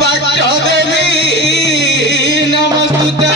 बाक्य देवी नमस्तुते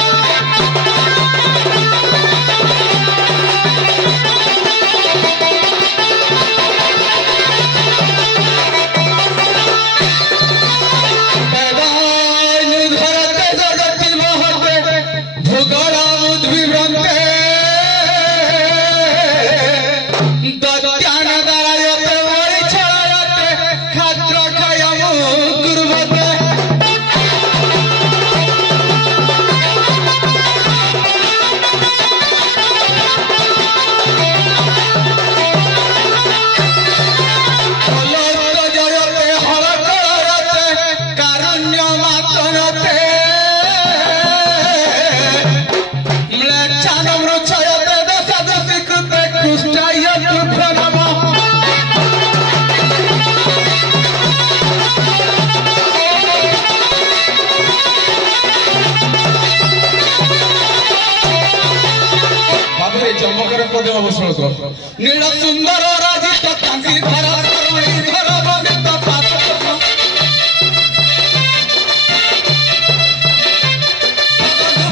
नील सुंदर राजित कांति धरा धरा बंदित पात्र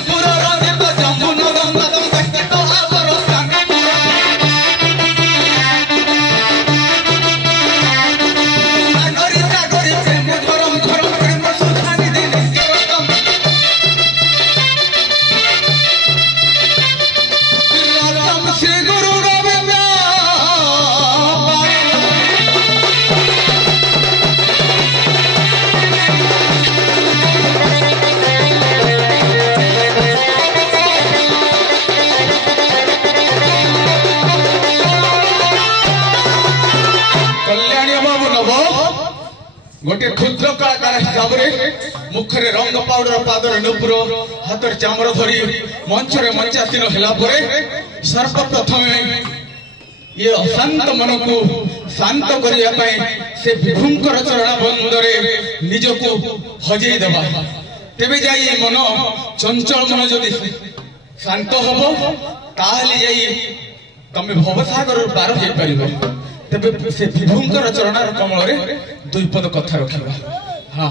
पुरा राजित जम्बुन गंगा देखते तो आवर संगपुरा सागरी सागरी प्रेम धरम धरम प्रेम सुधानी दिन केरतम राम श्री गुरु गोटे क्षुद्र कलाकार हिसाब से मुखरे रंग पाउडर पादर नुपुर हाथ चामर धरी मंच मंचासीन है सर्वप्रथम ये अशांत मन को शांत करने से विभुंकर चरण बंदरे निजको हजई देवा तेबे जाई मन चंचल मन जदि शांत हम ताहले तमे भवसागर पार हो पार तेबे से विभुंकर चरणार कमल दुई पद कथा रखा। हाँ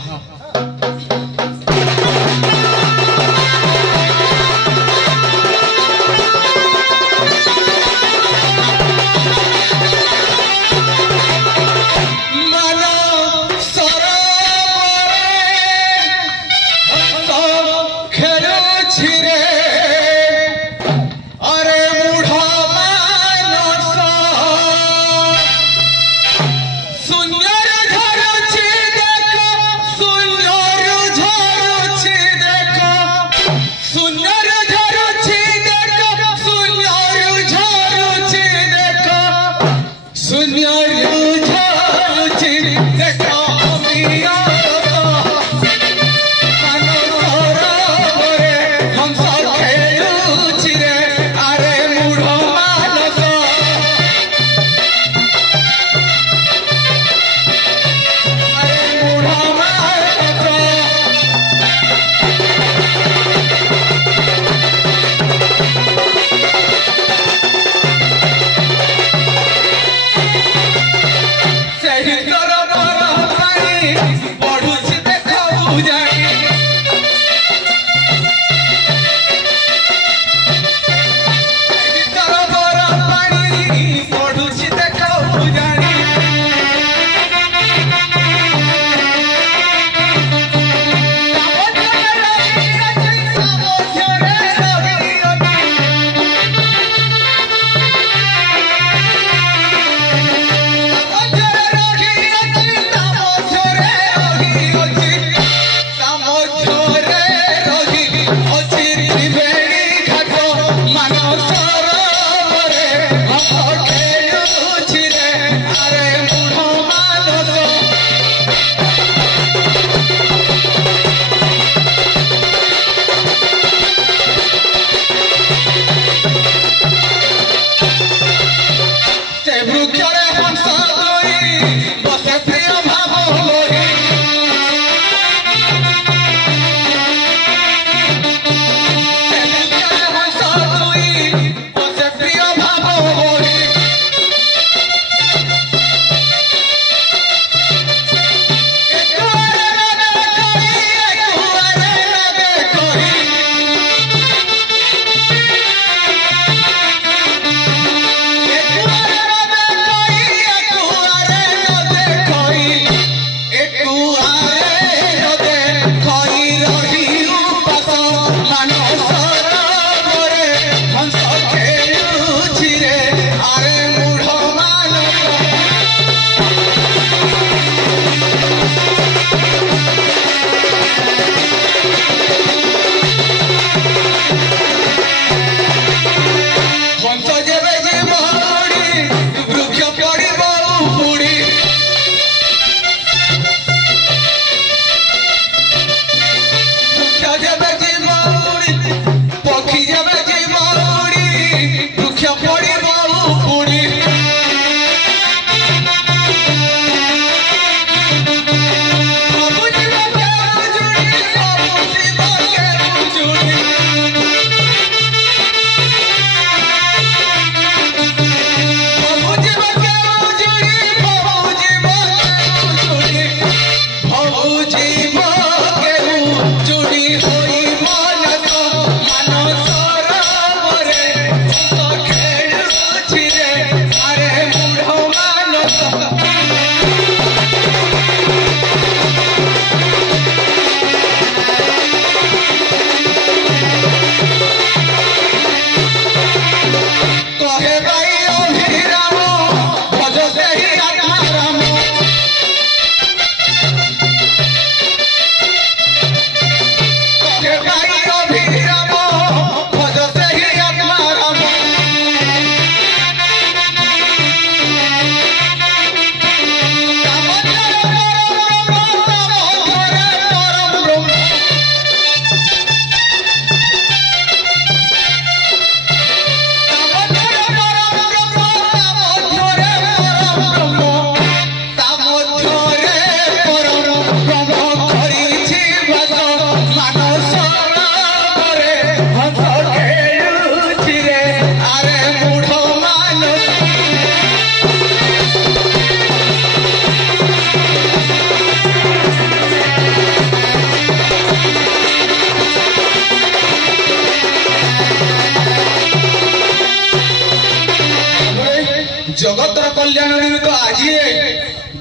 जगतर कल्याण निमित्त आज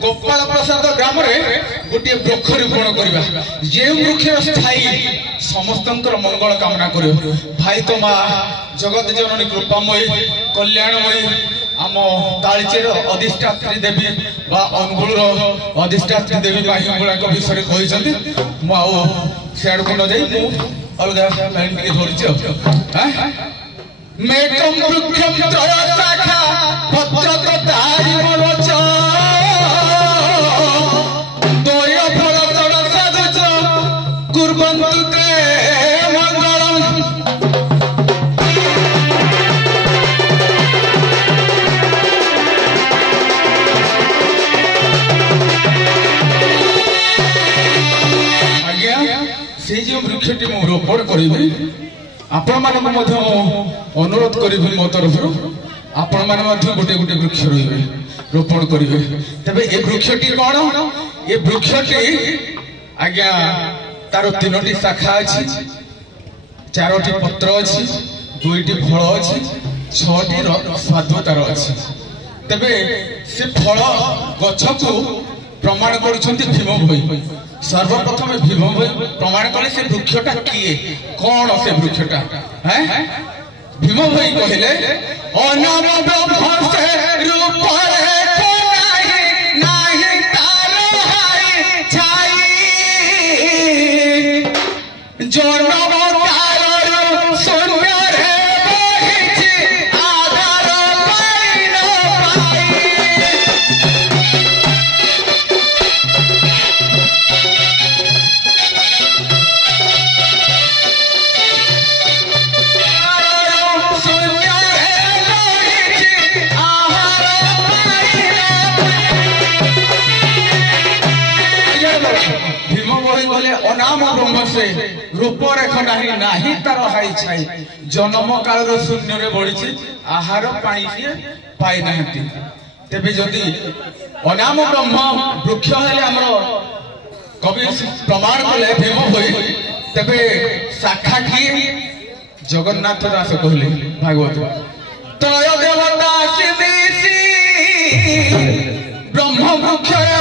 गोपाल प्रसाद ग्राम गोटे वृक्ष रोपण करवा जे वृक्ष स्थायी समस्त मंगल कामना कर भाई तो माँ जगत जननी कृपामयी कल्याणमयी आम तालचेर अधिष्ठात्री देवी बा अनुगुल अधिष्ठात्री देवी हिंगुला विषय कहते सियाड़ को न जाई अलग लाइन धरच मेकम वृक्षम त्रय शाखा पत्र तारी मरच दोय फल तड़ साधुच कुर्वन्तु ते मंगलम। आज्ञा से जो वृक्षटी मु रोपण करी आपण मानक अनुरोध करी मो तरफ आपण मान गोटे गोटे वृक्ष रोपण करेंगे तेरे ये वृक्षटी कौन ये वृक्षटी आज्ञा तार 3टी शाखा अच्छी 4टी पत्र अच्छी 2टी फल अच्छी 6टी स्वाद तार अच्छी तेरे से फल गछ को प्रमाण कर भीम भई सर्वप्रथम भीम भई प्रमाण कले से वृक्षटा किए कौन से वृक्षटा है भीम भई कहले अनाम ब्रह्म से रूप रे को नाही तारो हाई छाई जनम तारो शून्य रे बहिछि आधार पाई न अनाम ब्रह्म से रूप रेख नाही तार हाई छाई जन्म काल शून्य रे बढ़ी आहार पाई पाई ना तेबे जदि अनाम ब्रह्म वृक्ष हेले कवि प्रमाण कले भीम भई तेबे शाखा किए जगन्नाथ दास कहले भागवत त्रय देवता सिदिसी ब्रह्म वृक्ष रे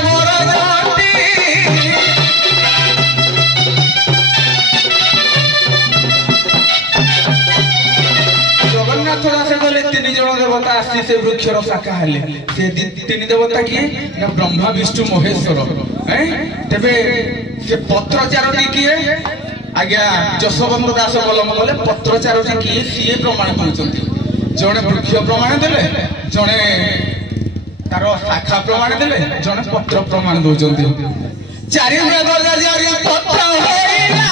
जगन्नाथ दास कहले 3 जन देवता आसी से वृक्षर शाखा हेले से 3 देवता किए ना ब्रह्मा विष्णु महेश्वर तेबे से पत्र 4टी किए आज्ञा जशवंत दास बलम गले पत्र 4टी किए सीए प्रमाण करछंती जने वृक्ष प्रमाण देले जने तार शाखा प्रमाण देले जने पत्र प्रमाण दोचंती 4 वेद पत्र होइला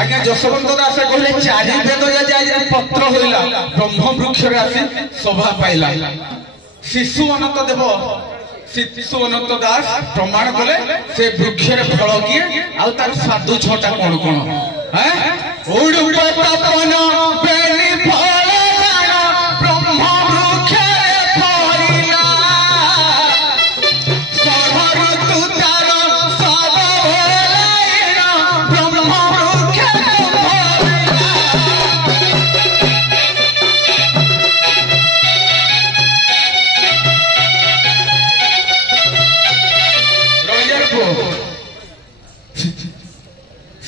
आज्ञा जशवंत दास कहले 4 वेद पत्र होइला ब्रह्म वृक्ष आसी शोभा पाइला शिशु अनंत देव शिशु अनंत दास प्रमाण कले से वृक्ष फल किए आउ तार साधु 6टा कौन कौन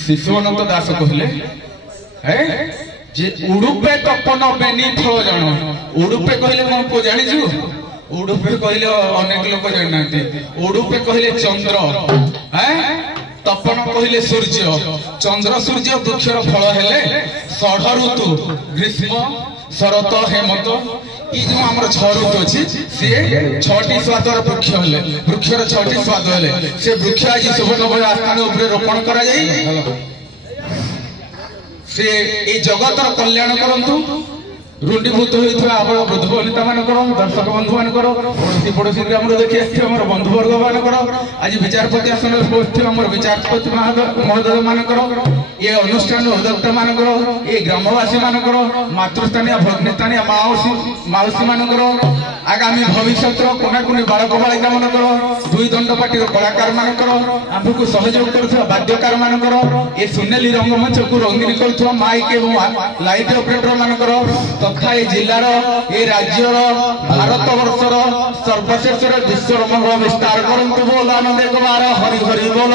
शिशु अनंत दास कहले जे उडुपे तपन बेनी फल जान उडुपे कहले मन को जानि छु उडुपे कहले अनेक लोक जाननाते उडुपे कहले चंद्र तपन कहले सूर्य चंद्र सूर्य वृक्षर फल हेले 6 ऋतु ग्रीष्म शरत हेमंत ई जो हमर 6 ऋतु अछि से 6टी स्वादर वृक्ष हेले वृक्षर 6टी स्वाद हेले से वृक्ष आज सुवर्णभय आस्थान ऊपर रोपण करा जाई से ए जगतर कल्याण करंतु ରୁଣ୍ଡୀଭୂତ ହୋଇଥିବା ଆମର ବୃଦ୍ଧ ବନିତା ମାନଙ୍କର ଦର୍ଶକ ବନ୍ଧୁ ମାନଙ୍କର ପଡ଼ୋଶୀ ଗ୍ରାମରୁ ଦେଖି ଆସିଥିବା ଆମର ବନ୍ଧୁବର୍ଗ ମାନଙ୍କର ଆଜି ବିଚାରପତି ଆସନରେ ବସିଥିବା ଆମର ବିଚାରପତି ମହୋଦୟ ମାନଙ୍କର ଏ ଅନୁଷ୍ଠାନ ଉଦ୍ୟୋକ୍ତା ମାନଙ୍କର ଏ ଗ୍ରାମବାସୀ ମାନଙ୍କର ମାତୃସ୍ଥାନୀୟ ଭଗ୍ନୀସ୍ଥାନୀୟ ମାଉସୀ ମାନଙ୍କର ଆଗାମୀ ଭବିଷ୍ୟତର କୋଣାକୁଣି ବାଳକ ବାଳିକା ମାନଙ୍କର ଦୁଇ ଦଣ୍ଡ ପାର୍ଟିର କଳାକାର ମାନଙ୍କର ଆମକୁ ସହଯୋଗ କରୁଥିବା ବାଦ୍ୟକାର ମାନଙ୍କର ଏ ସୁନେଲି ରଙ୍ଗମଞ୍ଚକୁ ରଙ୍ଗୀନ କରୁଥିବା ମାଇକ ଏବଂ ଲାଇଟ୍ ଅପରେଟର ମାନଙ୍କର ତଥା ଏ ଜିଲ୍ଲାର ଏ ରାଜ୍ୟର ଭାରତ ବର୍ଷର ସର୍ବଶେଷରେ ବିଶ୍ୱର ମଙ୍ଗଳ ବିସ୍ତାର କରନ୍ତୁ ବୋଲ ଆନନ୍ଦ କୁମାର ହରି ହରି ବୋଲ।